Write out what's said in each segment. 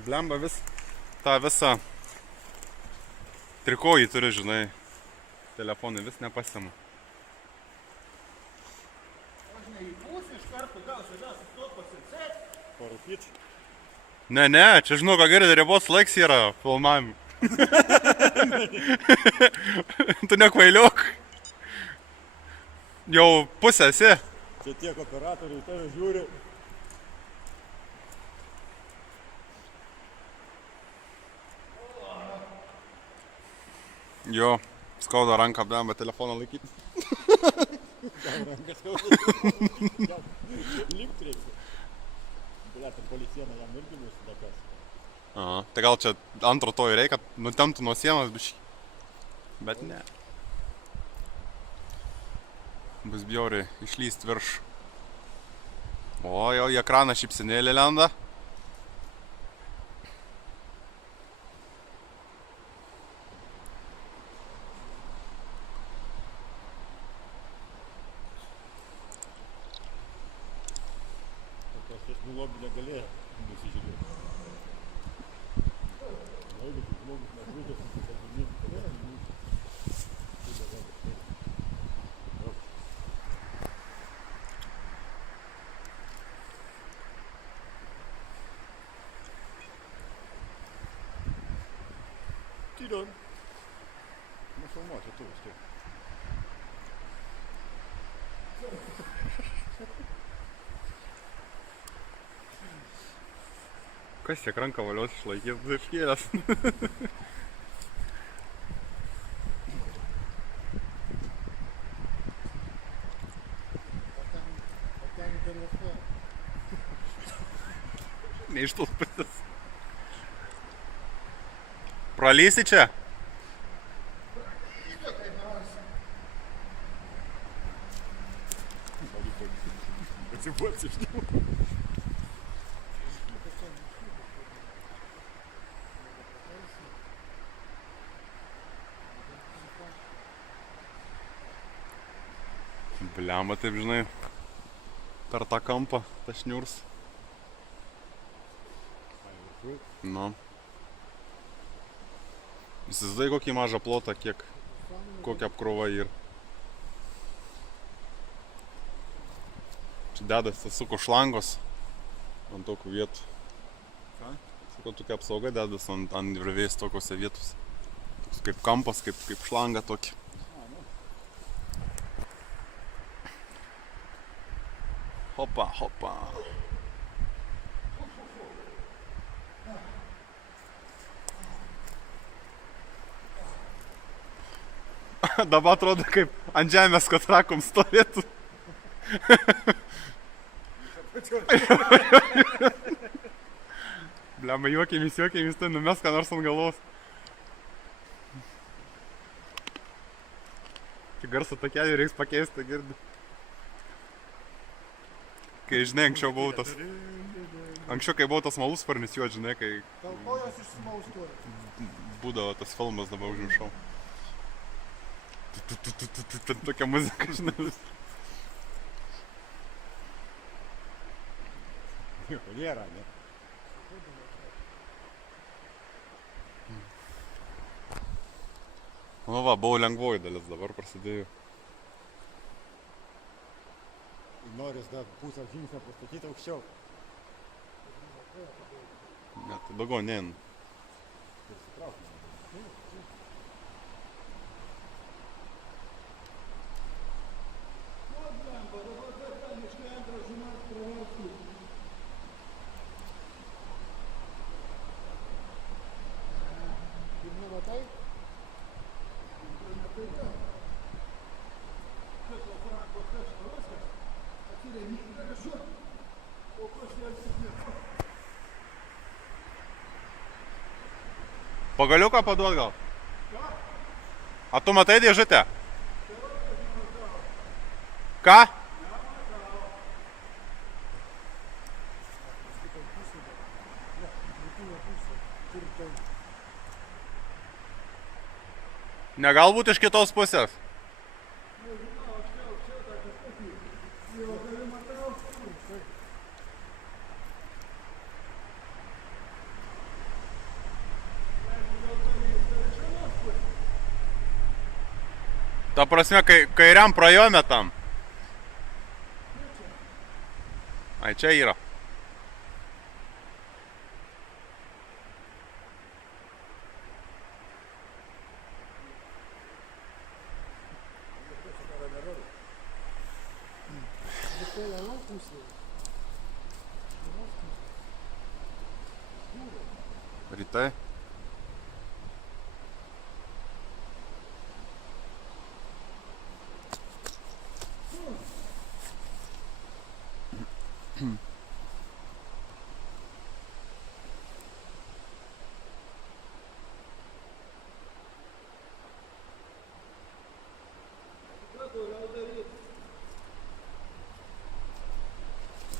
Blemba tą visą trikojį turi, žinai, telefonai vis nepasiemu. Aš neįpūsiu iš karto, gal savęs to pasisėt. Parūkyt. Ne, čia žinau, ką gerai, ribos laiks yra filmavimui. Tu nekvailiok. Jau pusę esi. Čia tiek operatoriai tave žiūri. Jo, skauda ranką, blemba telefoną laikyti. Gal rankas skauda. Lipt reikia. Bля, ten policieną jam irgi bus dakas. Aha, tai gal čia antro to ir reikia, nutemtų nuo sienos biškį. Bet ne. Bus bjauriai išlyst virš. O, jau į ekraną šypsenėlė lenda. Tokios techninų lobį negalėjo nusižiūrėti. Jeigu tik žmogus netrūkęs, tai pagrindinti, tai Tidon. Nefilmuoti tu vis tiek. Kas tiek ranką valios išlaikys, du iškėlės. Paten telefon. Ne iš tos pusės. Pralysi čia? Atsibuosi iš tų. Blemba, taip žinai, per tą kampą, tą šniūrs. Nu. Įsivaizduoji kokį mažą plotą, kokia apkrova yra. Čia dedas tas suko šlangos ant tokių vietų. Ką? Suko tokia apsauga dedas ant virvės tokiose vietose. Toks kaip kampas, kaip šlanga tokį. Hopa, hopa. Dabar atrodo kaip ant žemės katrakom stovėtų. Blemba, juokėmis, tai numes ką nors ant galvos. Čia garso takelį reiks pakeisti, girdi. Kai žinai, anksčiau buvau tas... Anksčiau, kai buvau tas malūsparnis juo, žinai, kai... Gal kojos išsimaustuoja. Būdavo tas filmas, dabar užmiršau. Tokia muzika, žinai. Nieko nėra, ne? Nu va, buvo lengvoji dalis, dabar prasidėjo. Noris dar pusę žingsnio pastatyti aukščiau. Ne, tai daugiau nein. Ir sitraukime. Ir nematai? Pagaliuką paduot gal? A tu matai dėžutę? Ką? Ne galbūt iš kitos pusės? Ta prasme, kairiam prajome tam. Ai, čia yra. Rytai.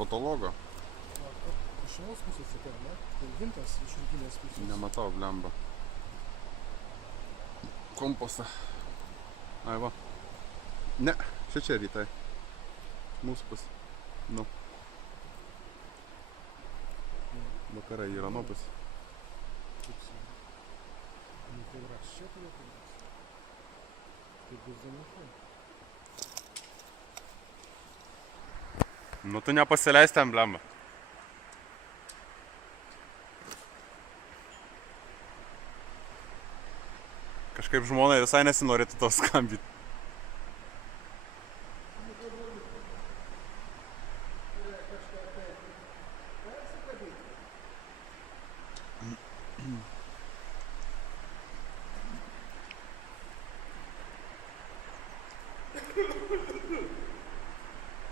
Fotologo. Iš vienos pusės sakiau, ne? Tai vintas iš rytinės pusės. Nematau, blemba. Kompasą. Ai va. Ne, čia rytai. Mūsų pas. Nu. Vakarai yra nuopus. Nu, tai ras čia turėtų būti. Tai bus dėmesio. Nu tu nepasileis ten, blemba. Kažkaip žmonai visai nesinorėtų to skambyti.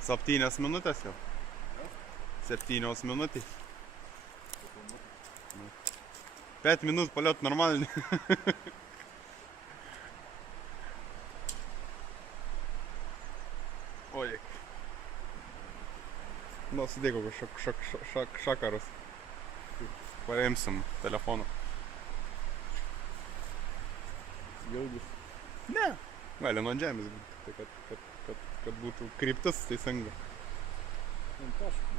Septynios minutės jau. 7 minutės. 5 minut полет нормальный. Ой. Nu, sudėk kokį šakarus. Paimsim telefoną. Ilgus. Ne. Gali nuo žemės būti, kad būtų kryptis teisinga. Ant taškų.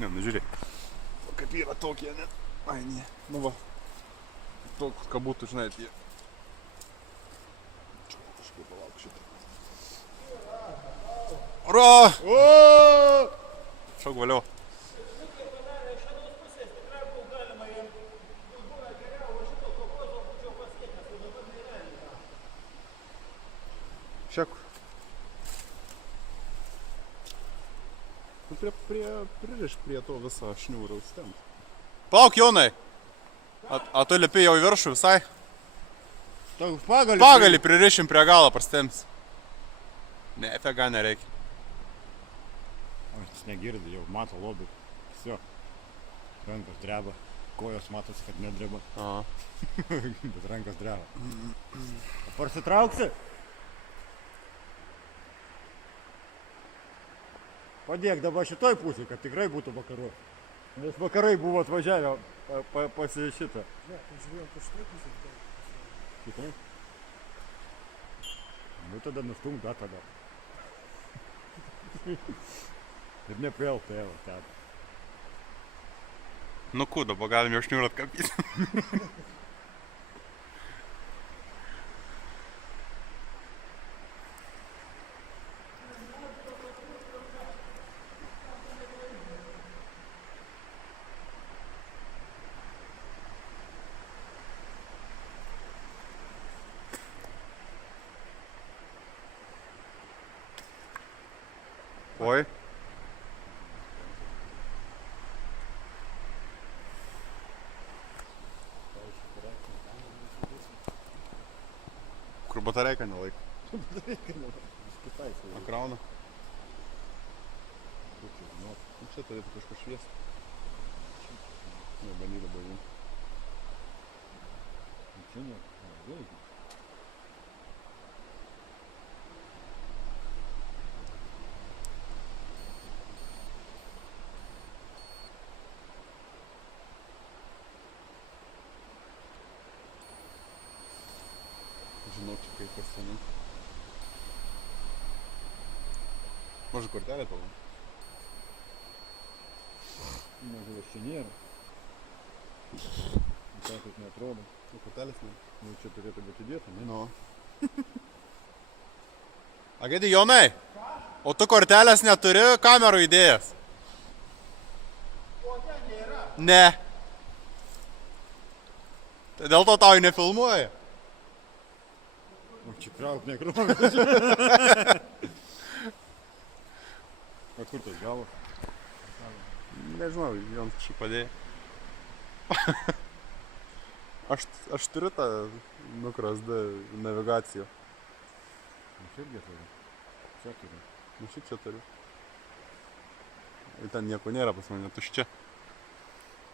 Ne, nu žiūrėk. O kaip yra tokie, ne? Ai, ne. Nu va. Toks, kad būtų, žinai, tie. Čia kažkaip palauk šitą. Ura! O! Šauk valiau. Šiek. Nu, pririš prie to visą šniūrą užstemti. Plauk, Jonai! A tu lipi jau į viršų visai? Toks pagalį. Pagalį pririšim prie galo, prastemsi. Ne, fega nereikia. Aš negirdi, jau mato lobį. Visio. Rankos dreba. Kojos matosi, kad nedreba. Aha. Bet rankos dreba. O parsitrauksi? Padėk dabar šitoj pusėj, kad tikrai būtų vakaru. Nes vakarai buvo atvažiavę pasi šitą. Ne, tai žiūrėjom po šitoj pusės. Kitai? Nu tada nustum, da tada. Ir ne prie LTL ten. Nu ku, dabar galim jau šniūrą atkapyti. Oi. Kur batareika nelaiko? Kitais. Akrauna. Nu, čia turėtų kažkas šviesti. Ne, bandyta buvo. Čia ne, vėlgi. Žinau, čia kaip kas seniai. Maža kortelė tavo? Mažas čia nėra. Tai taip neatrodo. Nu, kortelės ne. Nu, čia turėtų būti įdėta, ne? Nu. Agėdį, Jonai, o tu kortelės neturi kamerų įdėjęs? Ne. Tai dėl to tau nefilmuoja? O čia krauk, nekrauk. O kur tas gavo? Nežinau, Jonas kažkaip padėjo. Aš turiu tą Nukras D navigaciją. Aš irgi turiu. Čia turiu. Nu šit čia turiu. Ir ten nieko nėra pas mane, tuščia.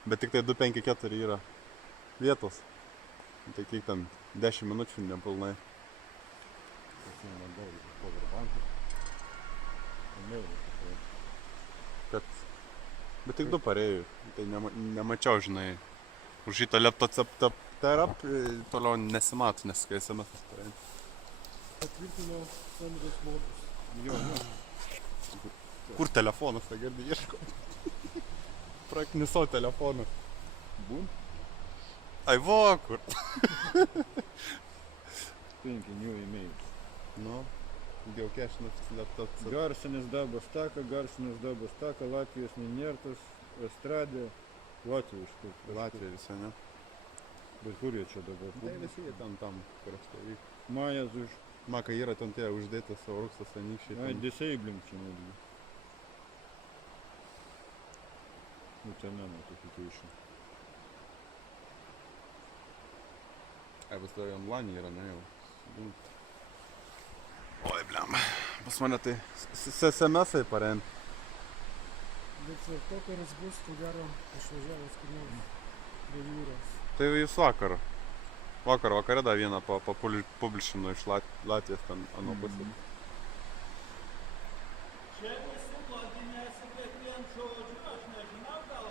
Bet tik tai 254 yra vietos. Tai kiek ten 10 minučių nepilnai. Pasiėmė gal į powerbankus. Bet tik 2 parėjų. Tai nemačiau, žinai. Už šitą laptop terap toliau nesimato, nes kai SMS parėjai. Patvirtinau Sandros modus. Jo. Kur telefonas, tai girdi ieško? Praknisau telefoną. Bun? Ai va, kur? 5 new emails. Nu, geocachinas laptop. Garsinis darbas taka, Latvijos Niniertas, Estradė, Latvijos kur. Latvija visai, ne? Bet kur jie čia dabar? Tai visi jie tam krašte vyko. Majas už... Maka yra ten tie uždėtas Auruksas anykščiai. Ai, disabling čia netgi. Nu, ten notification. Ai, pas tavai online yra, ne jau. Oi, bliam. Pas mane tai SMS-ai parem. Bet svartokaras bus, ko gero, išvažiavęs kur nors prie jūros. Tai jūs vakare dar vieną publišino iš Latvijos ten ano pusė. Čia visi bloginiesi kiekvien žodžiu, aš nežinau,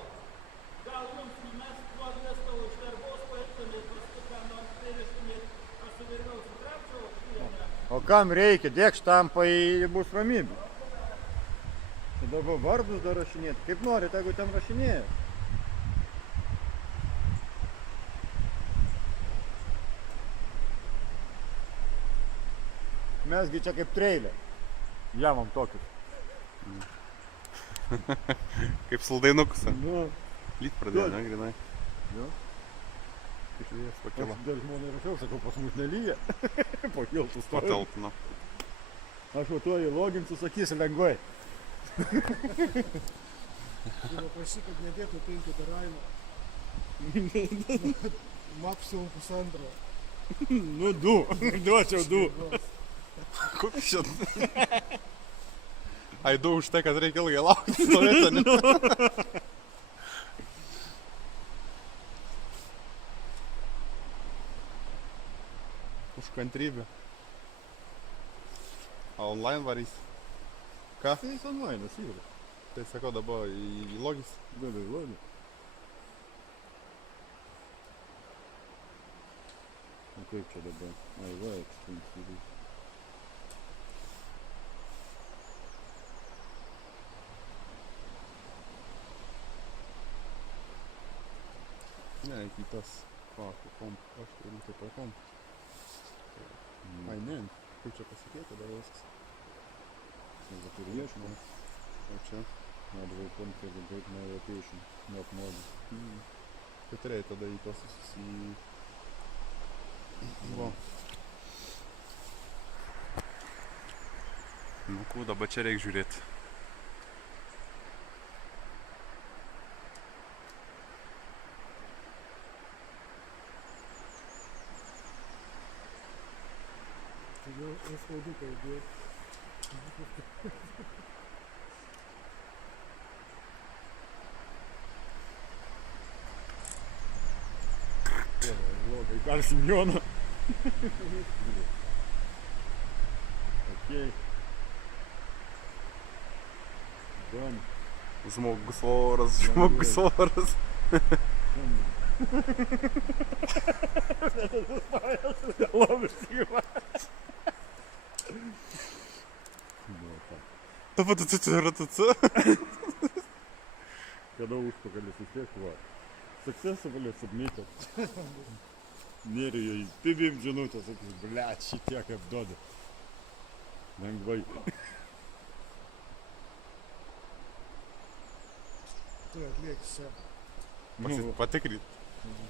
gal jums numes blogės tavo iš darbos paėtumėt, paskui ką nors pririštumėt, aš su vėliau sutrapčiau šienę. O kam reikia? Dėk štampą į bus ramybė. Tai dabar vardus dar rašinėti. Kaip nori, jeigu ten rašinėja. Mesgi čia kaip treilė. Javam tokius. Kaip saldainukus. Nu, Lyt pradėjo, ne, grinai. jo. Kaip vėjas Aš pakilo. dar žmonai rašiau, sakau, pas mus nelyja. Pakiltų stovi. Pateltino. Aš va tuo įloginsiu, sakysi lengvai. Tai paprašy, kad nedėtų 5 terainų. Maksimum 1,5. Nu, 2. Duočiau 2. Koks čia? Ai, 2 už tai, kad reikia ilgai laukti stovėti, ne? Už kantrybę. A online varys? Ką? Tai jis online yra. Tai sakau dabar į logis. Galiu įlogį. O kaip čia dabar? Ai, va, extensyviai. Ne, iki tas. O, komp. Aš turiu taip pat komp. Ai, ne. Kaip čia pasikeitė dar viskas? Jeigu turi ieškau. O čia? Not will configure my location, not mode. Tai turėjai tada į tos į... Va. Nu, ko dabar čia reikia žiūrėti. Tai jau spauduką įdėti. Blogai, kalsim Joną. Okei. Done. Žmogus oras. Lobis gyvas. Kada užpakalis vis tiek va. Successfully submitted. Nėra jai. Pibim žinutę, sakys, blėt, šitiek apduoda. Lengvai. Tu atlieki čia. Patikrit.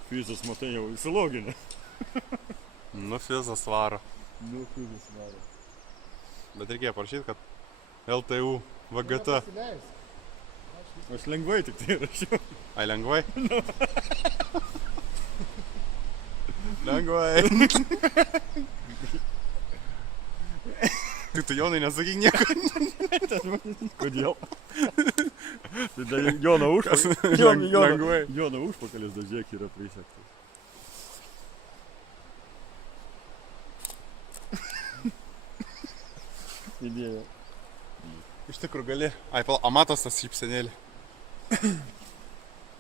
Fizas, matai, jau įsiloginę. Nu, fizas varo. Nu, fizas varo. Bet reikėjo parašyti, kad LTU VGT. Pasileis. Aš lengvai tik tai rašiau. Ai, lengvai? Lengvai. Tu Jonai nesakyk nieko. Kodėl? Tai dar Jono užpakalis. Lengvai. Jono užpakalis dar žiūrėk yra prisegtas. Idėja. Iš tikrųjų gali. Ai, pala, amatas tas šypsenėlį.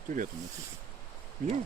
Turėtume. Jo.